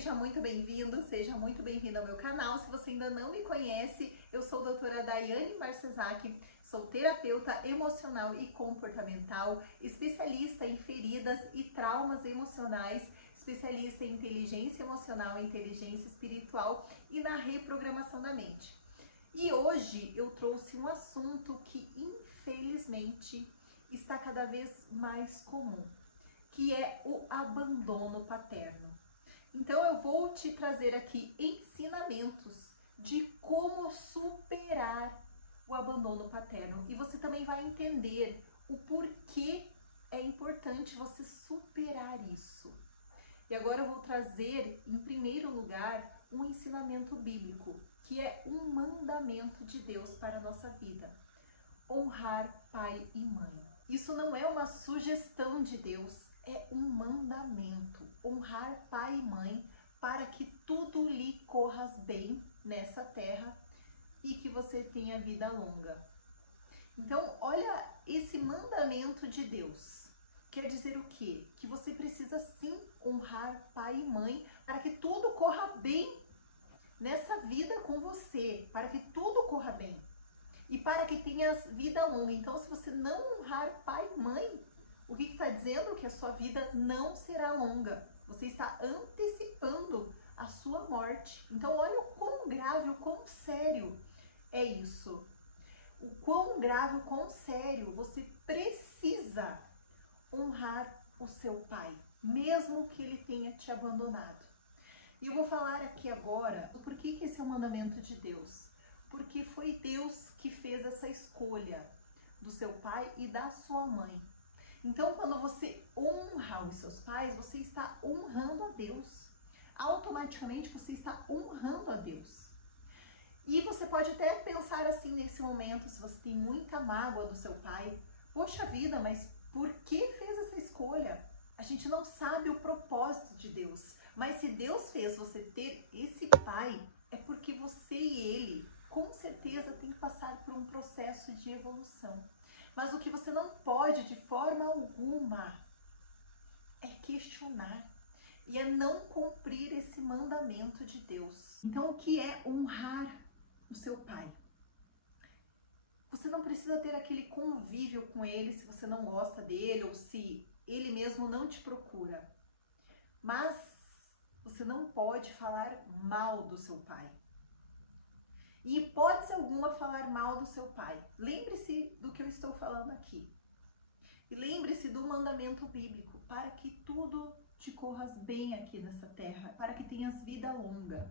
seja muito bem-vindo, seja muito bem-vindo ao meu canal. Se você ainda não me conhece, eu sou a doutora Daiane Marcesac, sou terapeuta emocional e comportamental, especialista em feridas e traumas emocionais, especialista em inteligência emocional, inteligência espiritual e na reprogramação da mente. E hoje eu trouxe um assunto que, infelizmente, está cada vez mais comum, que é o abandono paterno. Então eu vou te trazer aqui ensinamentos de como superar o abandono paterno. E você também vai entender o porquê é importante você superar isso. E agora eu vou trazer, em primeiro lugar, um ensinamento bíblico, que é um mandamento de Deus para a nossa vida. Honrar pai e mãe. Isso não é uma sugestão de Deus, é um mandamento. Honrar pai e mãe para que tudo lhe corra bem nessa terra e que você tenha vida longa. Então, olha esse mandamento de Deus. Quer dizer o quê? Que você precisa sim honrar pai e mãe para que tudo corra bem nessa vida com você, para que tudo corra bem. E para que tenhas vida longa. Então, se você não honrar pai e mãe, o que está dizendo? Que a sua vida não será longa. Você está antecipando a sua morte. Então, olha o quão grave, o quão sério é isso. O quão grave, o quão sério você precisa honrar o seu pai, mesmo que ele tenha te abandonado. E eu vou falar aqui agora do porquê que esse é o mandamento de Deus. Porque foi Deus que fez essa escolha do seu pai e da sua mãe. Então, quando você honra os seus pais, você está honrando a Deus. Automaticamente, você está honrando a Deus. E você pode até pensar assim nesse momento, se você tem muita mágoa do seu pai. Poxa vida, mas por que fez essa escolha? A gente não sabe o propósito de Deus. Mas se Deus fez você ter esse pai, é porque você e ele, com certeza, tem que passar por um processo de evolução. Mas o que você não pode, de forma alguma, é questionar. E é não cumprir esse mandamento de Deus. Então, o que é honrar o seu pai? Você não precisa ter aquele convívio com ele se você não gosta dele ou se ele mesmo não te procura. Mas você não pode falar mal do seu pai. Em hipótese alguma, falar mal do seu pai. Lembre-se do que eu estou falando aqui. E lembre-se do mandamento bíblico, para que tudo te corras bem aqui nessa terra, para que tenhas vida longa.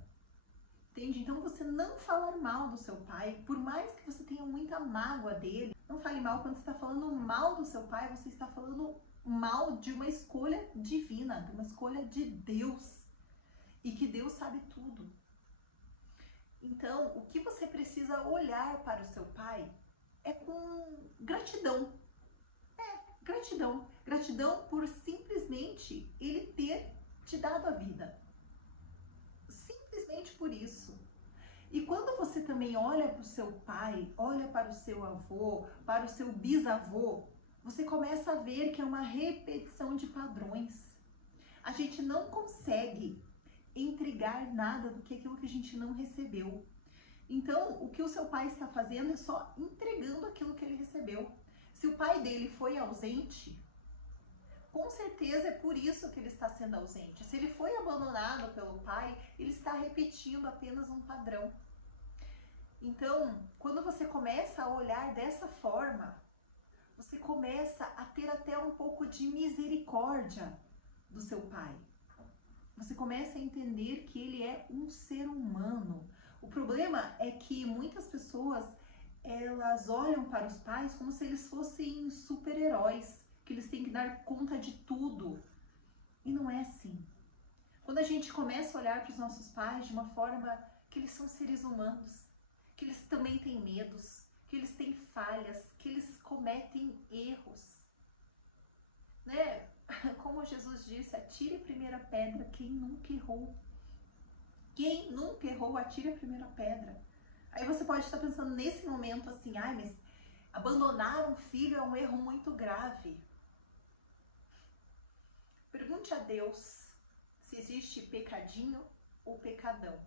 Entende? Então, você não falar mal do seu pai, por mais que você tenha muita mágoa dele, não fale mal. Quando você está falando mal do seu pai, você está falando mal de uma escolha divina, de uma escolha de Deus. E que Deus sabe tudo. Então, o que você precisa olhar para o seu pai é com gratidão. Gratidão. Gratidão por simplesmente ele ter te dado a vida. Simplesmente por isso. E quando você também olha para o seu pai, olha para o seu avô, para o seu bisavô, você começa a ver que é uma repetição de padrões. A gente não consegue entregar nada do que aquilo que a gente não recebeu. Então, o que o seu pai está fazendo é só entregando aquilo que ele recebeu. Se o pai dele foi ausente, com certeza é por isso que ele está sendo ausente. Se ele foi abandonado pelo pai, ele está repetindo apenas um padrão. Então, quando você começa a olhar dessa forma, você começa a ter até um pouco de misericórdia do seu pai. Você começa a entender que ele é um ser humano. O problema é que muitas pessoas, elas olham para os pais como se eles fossem super-heróis, que eles têm que dar conta de tudo. E não é assim. Quando a gente começa a olhar para os nossos pais de uma forma que eles são seres humanos, que eles também têm medos, que eles têm falhas, que eles cometem erros, né? Como Jesus disse, atire a primeira pedra quem nunca errou. Quem nunca errou, atire a primeira pedra. Aí você pode estar pensando nesse momento assim, ai, mas abandonar um filho é um erro muito grave. Pergunte a Deus se existe pecadinho ou pecadão.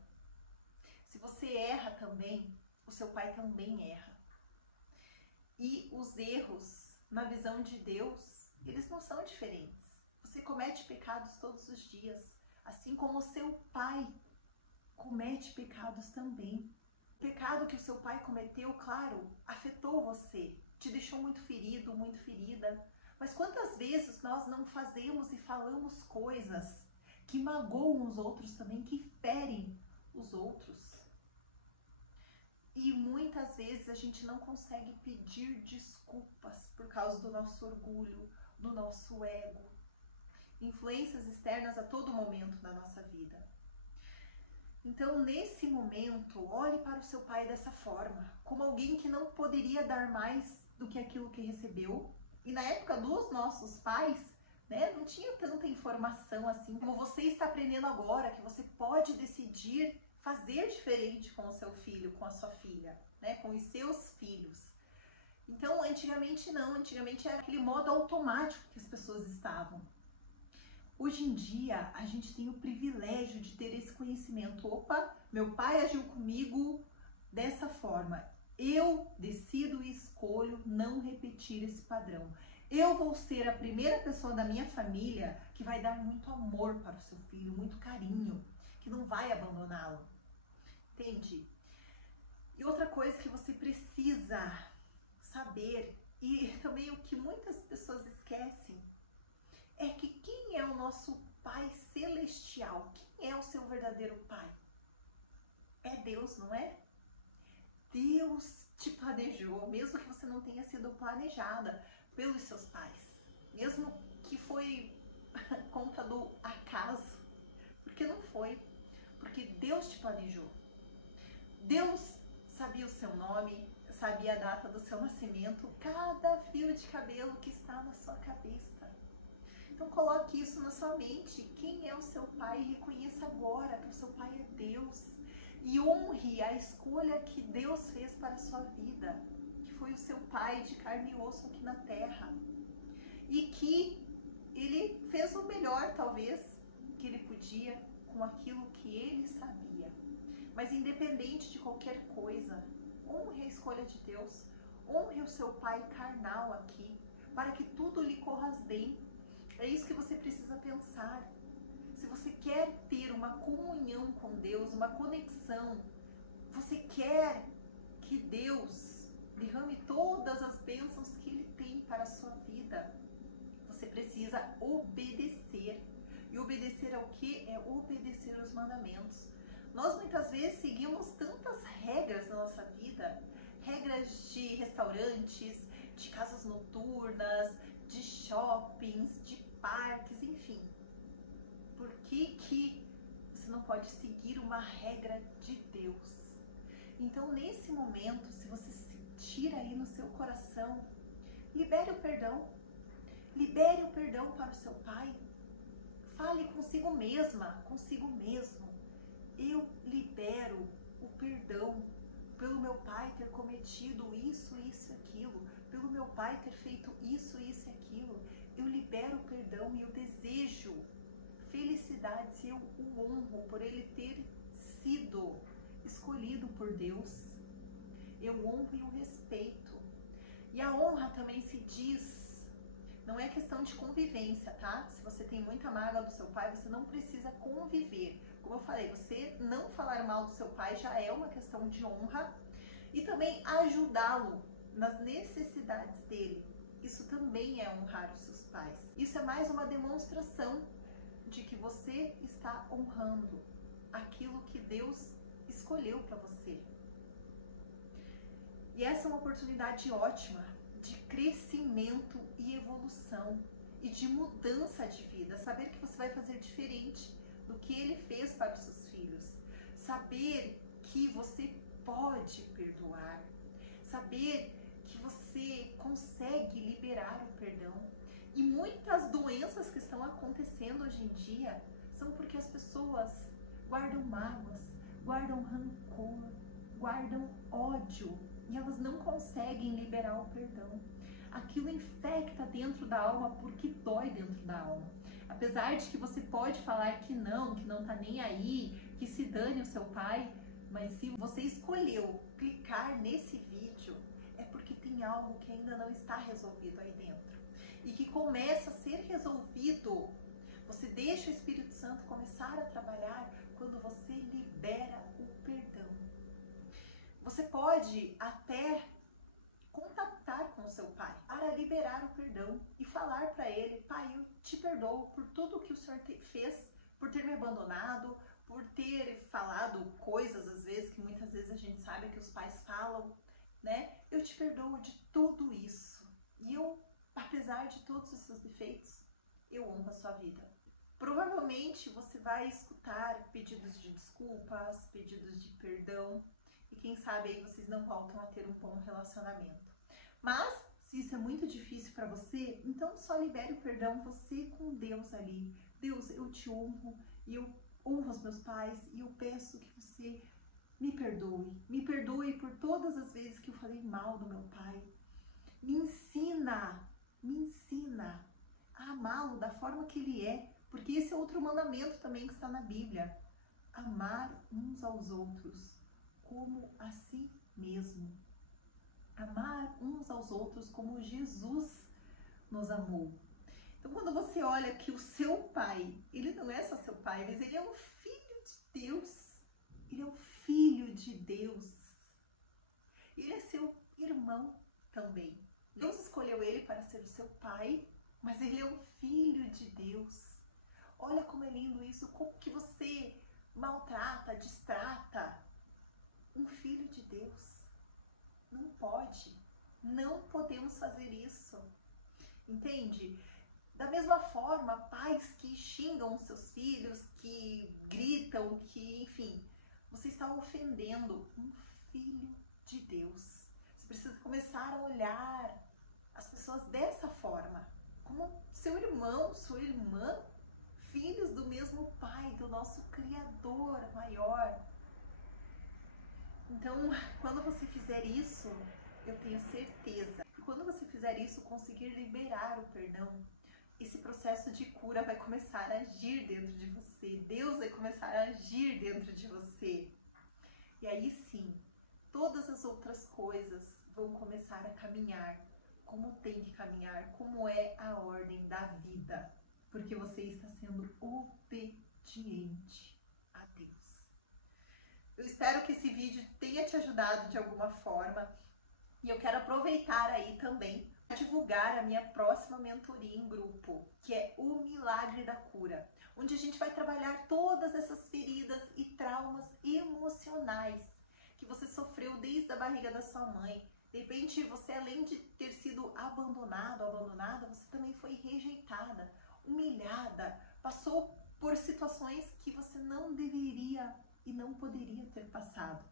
Se você erra também, o seu pai também erra. E os erros, na visão de Deus, eles não são diferentes. Você comete pecados todos os dias, assim como o seu pai comete pecados também. O pecado que o seu pai cometeu, claro, afetou você, te deixou muito ferido, muito ferida. Mas quantas vezes nós não fazemos e falamos coisas que magoam os outros também, que ferem os outros? E muitas vezes a gente não consegue pedir desculpas por causa do nosso orgulho, do nosso ego. Influências externas a todo momento da nossa vida. Então, nesse momento, olhe para o seu pai dessa forma, como alguém que não poderia dar mais do que aquilo que recebeu. E na época dos nossos pais, né, não tinha tanta informação assim como você está aprendendo agora, que você pode decidir fazer diferente com o seu filho, com a sua filha, né, com os seus filhos. Então, antigamente não, antigamente era aquele modo automático que as pessoas estavam. Hoje em dia, a gente tem o privilégio de ter esse conhecimento. Opa, meu pai agiu comigo dessa forma. Eu decido e escolho não repetir esse padrão. Eu vou ser a primeira pessoa da minha família que vai dar muito amor para o seu filho, muito carinho, que não vai abandoná-lo. Entende? E outra coisa que você precisa saber, e também o que muitas pessoas esquecem, é que quem é o nosso Pai Celestial? Quem é o seu verdadeiro Pai? É Deus, não é? Deus te planejou, mesmo que você não tenha sido planejada pelos seus pais, mesmo que foi conta do acaso, porque não foi, porque Deus te planejou. Deus sabia o seu nome, sabia a data do seu nascimento, cada fio de cabelo que está na sua cabeça. Então coloque isso na sua mente. Quem é o seu pai? Reconheça agora que o seu pai é Deus. E honre a escolha que Deus fez para a sua vida, que foi o seu pai de carne e osso aqui na terra. E que ele fez o melhor, talvez, que ele podia com aquilo que ele sabia. Mas independente de qualquer coisa, honre a escolha de Deus. Honre o seu pai carnal aqui, para que tudo lhe corra bem. É isso que você precisa pensar. Se você quer ter uma comunhão com Deus, uma conexão, você quer que Deus derrame todas as bênçãos que Ele tem para a sua vida, você precisa obedecer. E obedecer ao quê? É obedecer aos mandamentos. Nós muitas vezes seguimos tantas regras na nossa vida, regras de restaurantes, de casas noturnas, de shoppings, de parques, enfim. Por que você não pode seguir uma regra de Deus? Então, nesse momento, se você sentir aí no seu coração, libere o perdão. Libere o perdão para o seu pai. Fale consigo mesma, consigo mesmo. Eu libero o perdão pelo meu pai ter cometido isso, isso e aquilo. Pelo meu pai ter feito isso, isso e aquilo. Eu libero o perdão e eu desejo felicidades e eu o honro por ele ter sido escolhido por Deus. Eu honro e o respeito. E a honra também se diz, não é questão de convivência, tá? Se você tem muita mágoa do seu pai, você não precisa conviver. Como eu falei, você não falar mal do seu pai já é uma questão de honra. E também ajudá-lo nas necessidades dele. Isso também é honrar os seus pais. Isso é mais uma demonstração de que você está honrando aquilo que Deus escolheu para você. E essa é uma oportunidade ótima de crescimento e evolução e de mudança de vida. Saber que você vai fazer diferente do que ele fez para os seus filhos. Saber que você pode perdoar. Saber que você consegue liberar o perdão. E muitas doenças que estão acontecendo hoje em dia são porque as pessoas guardam mágoas, guardam rancor, guardam ódio e elas não conseguem liberar o perdão. aquilo infecta dentro da alma porque dói dentro da alma. Apesar de que você pode falar que não tá nem aí, que se dane o seu pai, mas se você escolheu clicar nesse vídeo, é porque tem algo que ainda não está resolvido aí dentro. E que começa a ser resolvido. Você deixa o Espírito Santo começar a trabalhar quando você libera o perdão. Você pode até contactar com o seu pai para liberar o perdão e falar para ele: pai, eu te perdoo por tudo que o Senhor fez, por ter me abandonado, por ter falado coisas às vezes que muitas vezes a gente sabe que os pais falam, né? Eu te perdoo de tudo isso. E eu, apesar de todos os seus defeitos, eu honro a sua vida. Provavelmente você vai escutar pedidos de desculpas, pedidos de perdão, e quem sabe aí vocês não voltam a ter um bom relacionamento. Mas, se isso é muito difícil para você, então só libere o perdão você com Deus ali. Deus, eu te honro e eu honro os meus pais e eu peço que você me perdoe. Me perdoe por todas as vezes que eu falei mal do meu pai. Me ensina a amá-lo da forma que ele é, porque esse é outro mandamento também que está na Bíblia. Amar uns aos outros como a si mesmo. Amar uns aos outros como Jesus nos amou. Então, quando você olha que o seu pai, ele não é só seu pai, mas ele é um filho de Deus. Ele é um filho de Deus. Ele é seu irmão também. Deus escolheu ele para ser o seu pai, mas ele é um filho de Deus. Olha como é lindo isso, como que você maltrata, destrata um filho de Deus. Não pode, não podemos fazer isso, entende? Da mesma forma, pais que xingam os seus filhos, que gritam, que, enfim, você está ofendendo um filho de Deus. Você precisa começar a olhar as pessoas dessa forma, como seu irmão, sua irmã, filhos do mesmo Pai, do nosso Criador maior. Então, quando você fizer isso, eu tenho certeza que quando você fizer isso, conseguir liberar o perdão, esse processo de cura vai começar a agir dentro de você. Deus vai começar a agir dentro de você. E aí sim, todas as outras coisas vão começar a caminhar como tem que caminhar, como é a ordem da vida. Porque você está sendo obediente a Deus. Eu espero que esse vídeo tenha te ajudado de alguma forma e eu quero aproveitar aí também para divulgar a minha próxima mentoria em grupo, que é o Milagre da Cura, onde a gente vai trabalhar todas essas feridas e traumas emocionais que você sofreu desde a barriga da sua mãe. De repente, você além de ter sido abandonado, abandonada, você também foi rejeitada, humilhada, passou por situações que você não deveria e não poderia ter passado.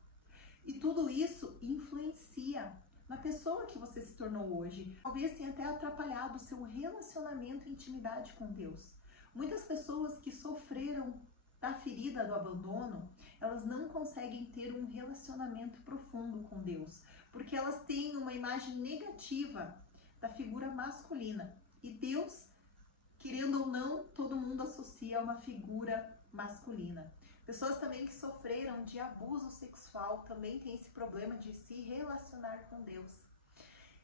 E tudo isso influencia na pessoa que você se tornou hoje. Talvez tenha até atrapalhado o seu relacionamento e intimidade com Deus. Muitas pessoas que sofreram da ferida do abandono, elas não conseguem ter um relacionamento profundo com Deus, porque elas têm uma imagem negativa da figura masculina. E Deus, querendo ou não, todo mundo associa a uma figura masculina. Pessoas também que sofreram de abuso sexual também têm esse problema de se relacionar com Deus.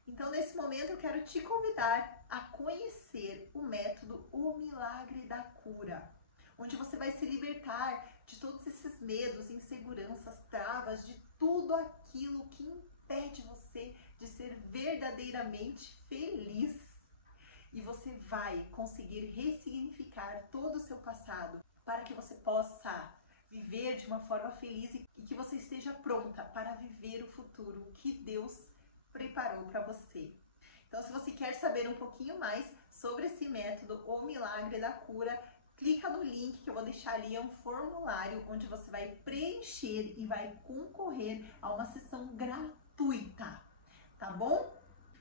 Então, nesse momento, eu quero te convidar a conhecer o método O Milagre da Cura, onde você vai se libertar de todos esses medos, inseguranças, travas, de tudo aquilo que impede você de ser verdadeiramente feliz. E você vai conseguir ressignificar todo o seu passado para que você possa viver de uma forma feliz e que você esteja pronta para viver o futuro que Deus preparou para você. Então, se você quer saber um pouquinho mais sobre esse método, O Milagre da Cura, clica no link que eu vou deixar ali, é um formulário onde você vai preencher e vai concorrer a uma sessão gratuita, tá bom?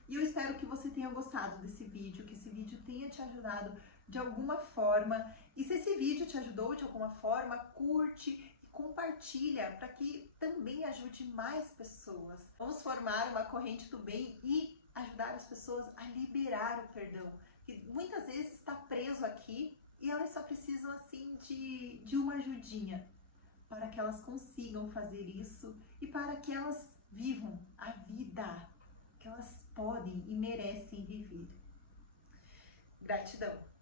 E eu espero que você tenha gostado desse vídeo, que esse vídeo tenha te ajudado de alguma forma. E se esse vídeo te ajudou de alguma forma, curte e compartilha para que também ajude mais pessoas. Vamos formar uma corrente do bem e ajudar as pessoas a liberar o perdão, que muitas vezes está preso aqui e elas só precisam assim de uma ajudinha para que elas consigam fazer isso e para que elas vivam a vida que elas podem e merecem viver. Gratidão!